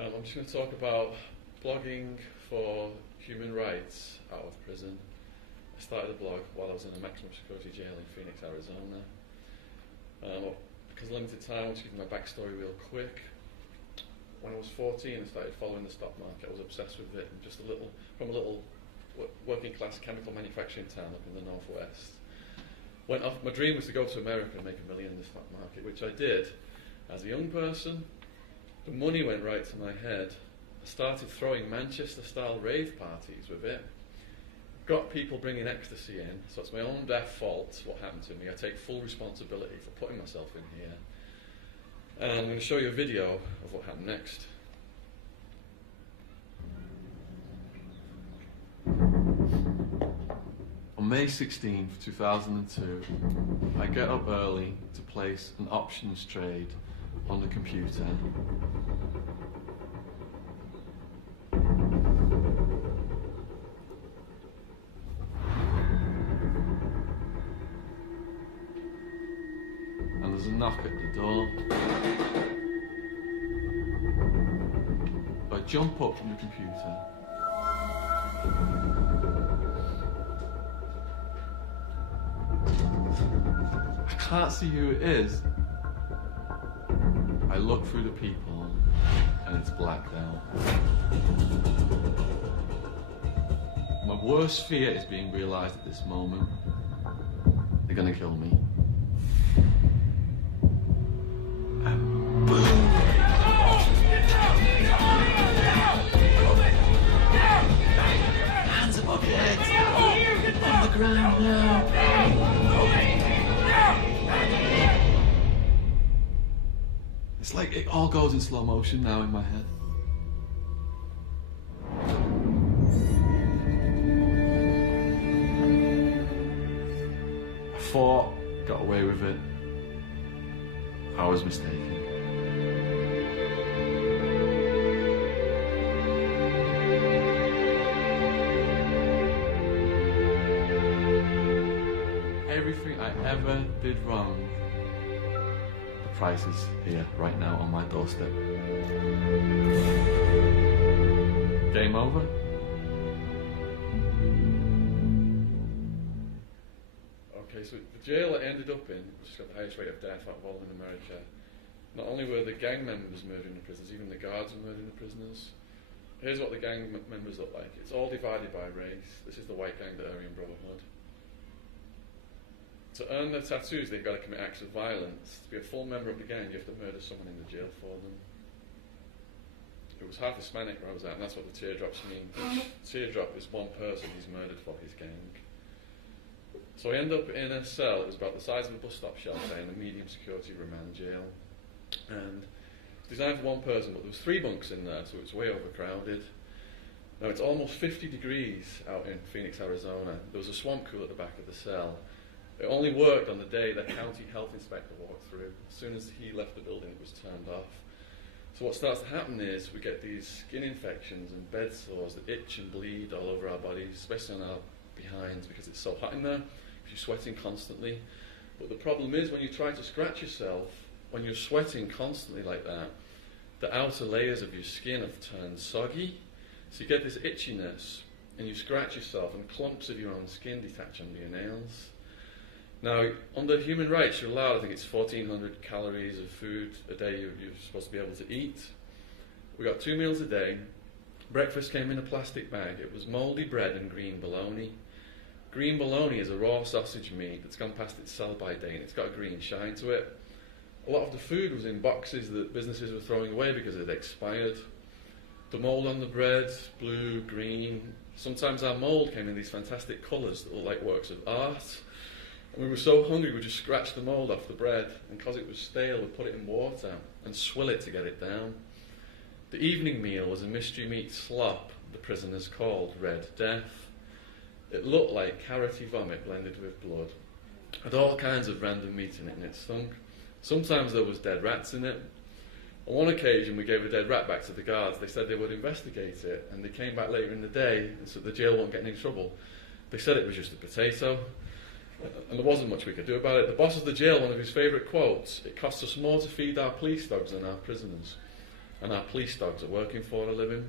I'm just going to talk about blogging for human rights out of prison. I started a blog while I was in a maximum security jail in Phoenix, Arizona. Because of limited time, I'll just give you my backstory real quick. When I was 14, I started following the stock market. I was obsessed with it. From a little working class chemical manufacturing town up in the northwest. My dream was to go to America and make $1 million in the stock market, which I did. As a young person, the money went right to my head. I started throwing Manchester-style rave parties with it. Got people bringing ecstasy in, so it's my own fault what happened to me. I take full responsibility for putting myself in here. And I'm going to show you a video of what happened next. On May 16th, 2002, I get up early to place an options trade on the computer. And there's a knock at the door. I jump up from the computer. I can't see who it is. I look through the people, and it's blacked out. My worst fear is being realised at this moment. They're gonna kill me. And boom! Hands above your head! On the ground now! It's like it all goes in slow motion now in my head. I fought, got away with it. I was mistaken. Everything I ever did wrong, the price is here, right now, on my doorstep. Game over? Okay, so the jail I ended up in, which has got the highest rate of death out of all in America, not only were the gang members murdering the prisoners, even the guards were murdering the prisoners. Here's what the gang members look like. It's all divided by race. This is the white gang, the Aryan Brotherhood. To earn their tattoos, they've got to commit acts of violence. To be a full member of the gang, you have to murder someone in the jail for them. It was half Hispanic where I was at, and that's what the teardrops mean. The teardrop is one person he's murdered for his gang. So I end up in a cell that was about the size of a bus stop shelter in a medium security remand jail. And it's designed for one person, but there was 3 bunks in there, so it was way overcrowded. Now it's almost 50 degrees out in Phoenix, Arizona. There was a swamp pool at the back of the cell. It only worked on the day that county health inspector walked through. As soon as he left the building, it was turned off. So what starts to happen is we get these skin infections and bed sores that itch and bleed all over our bodies, especially on our behinds, because it's so hot in there, if you're sweating constantly. But the problem is when you try to scratch yourself, when you're sweating constantly like that, the outer layers of your skin have turned soggy, so you get this itchiness, and you scratch yourself, and clumps of your own skin detach under your nails. Now, under human rights, you're allowed, I think it's 1,400 calories of food a day you're supposed to be able to eat. We got 2 meals a day. Breakfast came in a plastic bag. It was mouldy bread and green bologna. Green bologna is a raw sausage meat that's gone past its sell-by date, and it's got a green shine to it. A lot of the food was in boxes that businesses were throwing away because it had expired. The mould on the bread, blue, green. Sometimes our mould came in these fantastic colours that look like works of art. And we were so hungry we just scratched the mould off the bread, and because it was stale we put it in water and swill it to get it down. The evening meal was a mystery meat slop the prisoners called Red Death. It looked like carroty vomit blended with blood. It had all kinds of random meat in it and it stunk. Sometimes there was dead rats in it. On one occasion we gave a dead rat back to the guards. They said they would investigate it, and they came back later in the day and said the jail won't get in any trouble. They said it was just a potato. And there wasn't much we could do about it. The boss of the jail, one of his favourite quotes, "It costs us more to feed our police dogs than our prisoners." and our police dogs are working for a living.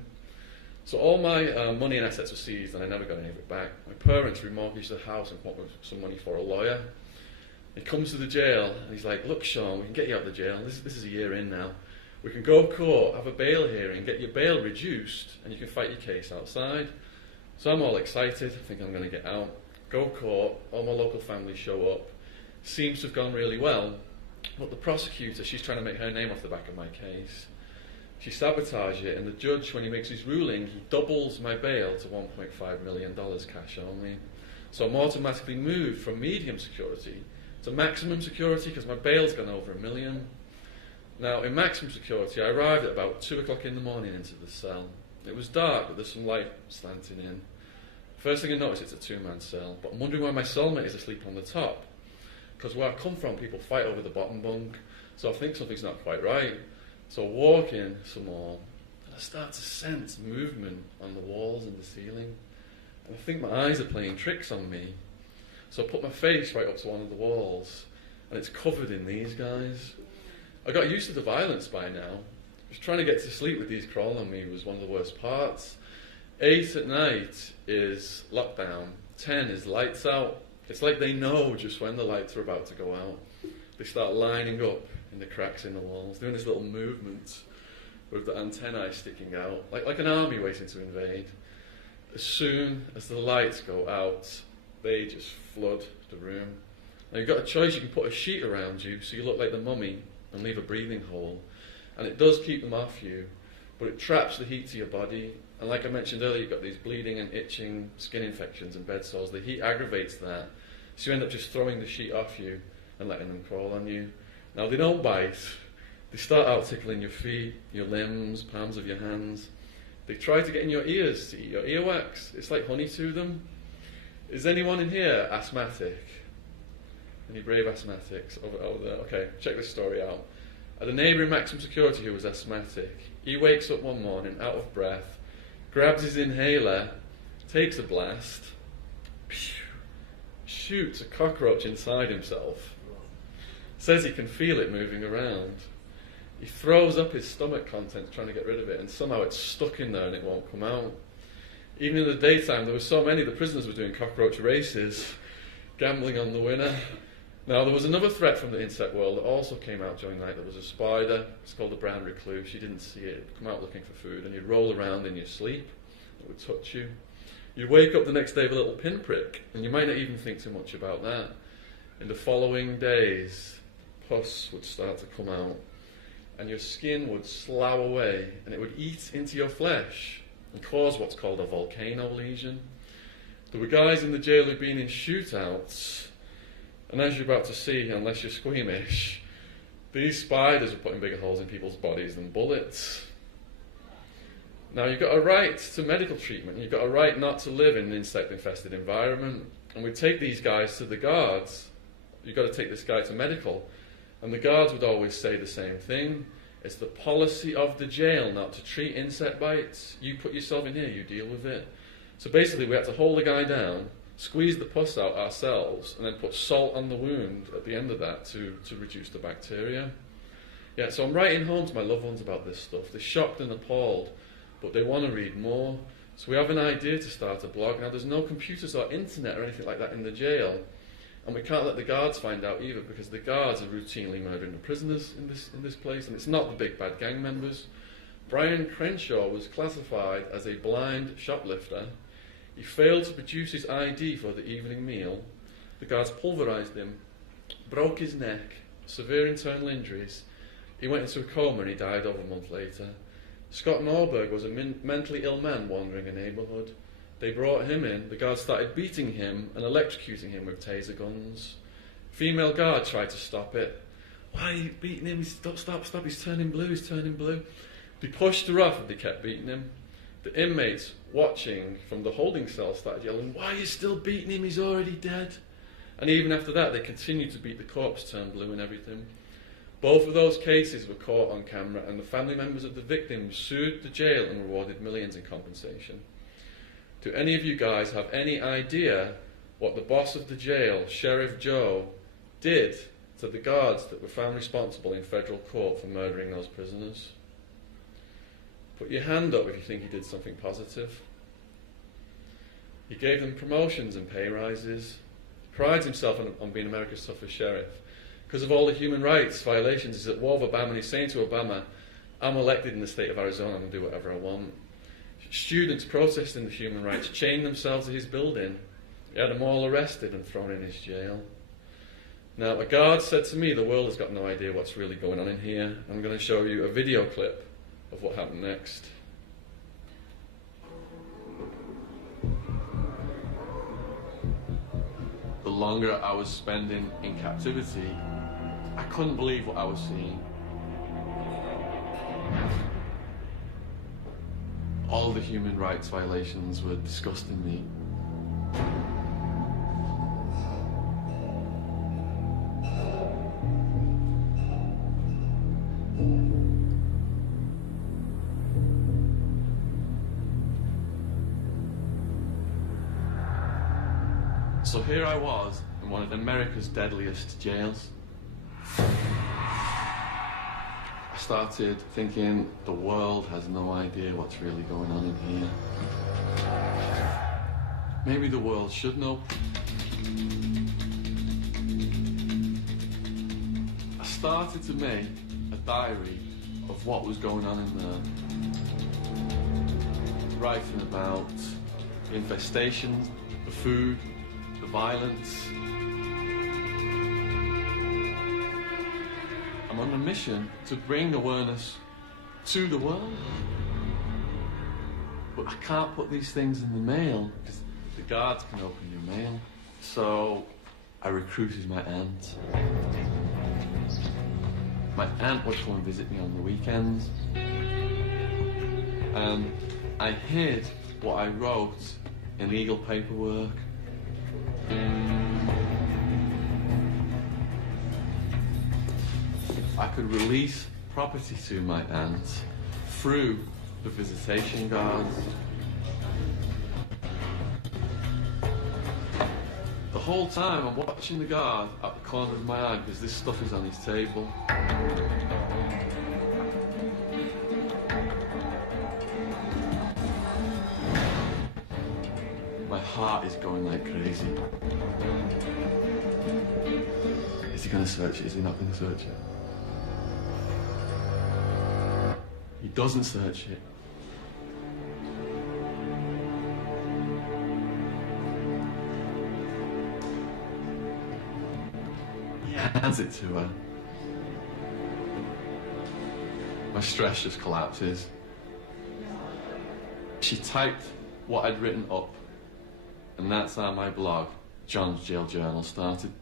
So all my money and assets were seized, and I never got any of it back. My parents remortgaged the house and come up with some money for a lawyer. He comes to the jail, and he's like, look, Shaun, we can get you out of the jail. This is a year in now. We can go to court, have a bail hearing, get your bail reduced, and you can fight your case outside. So I'm all excited, I think I'm going to get out. Go to court, all my local family show up. Seems to have gone really well, but the prosecutor, she's trying to make her name off the back of my case. She sabotages it, and the judge, when he makes his ruling, he doubles my bail to $1.5 million cash only. So I'm automatically moved from medium security to maximum security because my bail's gone over $1 million. Now, in maximum security, I arrived at about 2 o'clock in the morning into the cell. It was dark, but there's some light slanting in. First thing I noticed, it's a two-man cell, but I'm wondering why my cellmate is asleep on the top. Because where I come from, people fight over the bottom bunk, so I think something's not quite right. So I walk in some more, and I start to sense movement on the walls and the ceiling. And I think my eyes are playing tricks on me. So I put my face right up to one of the walls, and it's covered in these guys. I got used to the violence by now. Just trying to get to sleep with these crawling on me was one of the worst parts. 8 at night is lockdown. 10 is lights out. It's like they know just when the lights are about to go out. They start lining up in the cracks in the walls, doing this little movement with the antennae sticking out, like an army waiting to invade. As soon as the lights go out, they just flood the room. Now you've got a choice. You can put a sheet around you so you look like the mummy and leave a breathing hole, and it does keep them off you, but it traps the heat to your body. And like I mentioned earlier, you've got these bleeding and itching skin infections and bed sores. The heat aggravates that, so you end up just throwing the sheet off you and letting them crawl on you. Now they don't bite. They start out tickling your feet, your limbs, palms of your hands. They try to get in your ears to eat your earwax. It's like honey to them. Is anyone in here asthmatic? Any brave asthmatics over there? Okay, check this story out. I had a neighbour in maximum security who was asthmatic. He wakes up one morning, out of breath, grabs his inhaler, takes a blast, shoots a cockroach inside himself, says he can feel it moving around. He throws up his stomach contents trying to get rid of it, and somehow it's stuck in there and it won't come out. Even in the daytime, there were so many, the prisoners were doing cockroach races, gambling on the winner. Now, there was another threat from the insect world that also came out during the night. There was a spider, it's called the brown recluse. You didn't see it, it would come out looking for food, and you'd roll around in your sleep. It would touch you. You'd wake up the next day with a little pinprick, and you might not even think too much about that. In the following days, pus would start to come out, and your skin would slough away, and it would eat into your flesh and cause what's called a volcano lesion. There were guys in the jail who'd been in shootouts, and as you're about to see, unless you're squeamish, these spiders are putting bigger holes in people's bodies than bullets. Now, you've got a right to medical treatment. You've got a right not to live in an insect-infested environment. And we'd take these guys to the guards. You've got to take this guy to medical. And the guards would always say the same thing. It's the policy of the jail not to treat insect bites. You put yourself in here, you deal with it. So basically, we had to hold the guy down, squeeze the pus out ourselves, and then put salt on the wound at the end of that to reduce the bacteria. Yeah, so I'm writing home to my loved ones about this stuff. They're shocked and appalled, but they want to read more. So we have an idea to start a blog. Now, there's no computers or internet or anything like that in the jail, and we can't let the guards find out either, because the guards are routinely murdering the prisoners in this place, and it's not the big bad gang members. Brian Crenshaw was classified as a blind shoplifter. He failed to produce his ID for the evening meal. The guards pulverised him, broke his neck, severe internal injuries. He went into a coma and he died over a month later. Scott Norberg was a mentally ill man wandering a neighbourhood. They brought him in, the guards started beating him and electrocuting him with taser guns. Female guard tried to stop it. Why are you beating him? Stop, he's turning blue. They pushed her off and they kept beating him. The inmates watching from the holding cell started yelling, "Why are you still beating him? He's already dead." And even after that, they continued to beat the corpse, turned blue and everything. Both of those cases were caught on camera, and the family members of the victims sued the jail and rewarded millions in compensation. Do any of you guys have any idea what the boss of the jail, Sheriff Joe, did to the guards that were found responsible in federal court for murdering those prisoners? Put your hand up if you think he did something positive. He gave them promotions and pay rises. He prides himself on being America's toughest sheriff. Because of all the human rights violations, he's at war with Obama, and he's saying to Obama, I'm elected in the state of Arizona, I'm going to do whatever I want. Students protesting the human rights chained themselves to his building. He had them all arrested and thrown in his jail. Now, a guard said to me, the world has got no idea what's really going on in here. I'm going to show you a video clip of what happened next. The longer I was spending in captivity, I couldn't believe what I was seeing. All the human rights violations were disgusting me. So here I was in one of America's deadliest jails. I started thinking the world has no idea what's really going on in here. Maybe the world should know. I started to make a diary of what was going on in there. Writing about the infestations, the food, the violence. I'm on a mission to bring awareness to the world. But I can't put these things in the mail because the guards can open your mail. So I recruited my aunt. My aunt would come and visit me on the weekends. And I hid what I wrote in legal paperwork. I could release property to my aunt through the visitation guards. The whole time I'm watching the guard at the corner of my eye because this stuff is on his table. My heart is going like crazy. Is he going to search it? Is he not going to search it? He doesn't search it. He hands it to her. My stress just collapses. She typed what I'd written up, and that's how my blog, John's Jail Journal, started.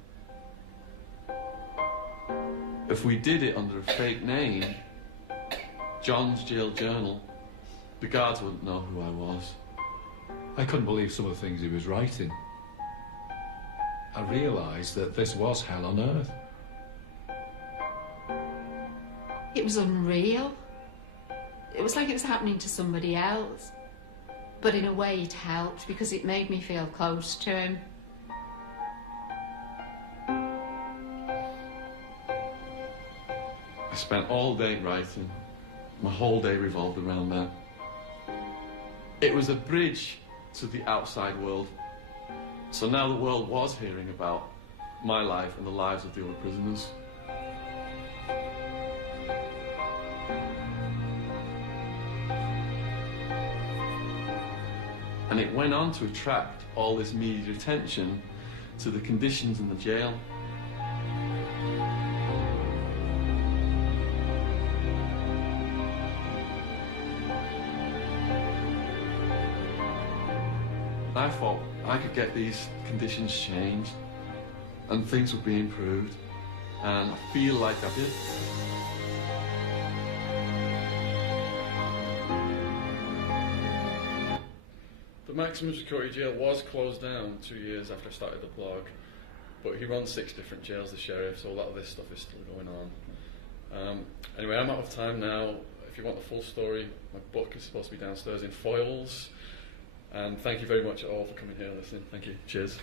If we did it under a fake name, John's Jail Journal, the guards wouldn't know who I was. I couldn't believe some of the things he was writing. I realised that this was hell on earth. It was unreal. It was like it was happening to somebody else. But in a way it helped because it made me feel close to him. I spent all day writing. My whole day revolved around that. It was a bridge to the outside world. So now the world was hearing about my life and the lives of the other prisoners. And it went on to attract all this media attention to the conditions in the jail. I thought I could get these conditions changed and things would be improved, and I feel like I did. The maximum security jail was closed down 2 years after I started the blog, but he runs 6 different jails, the sheriff, so a lot of this stuff is still going on. Anyway, I'm out of time now. If you want the full story, my book is supposed to be downstairs in foils. And thank you very much all for coming here and listening. Thank you. Cheers.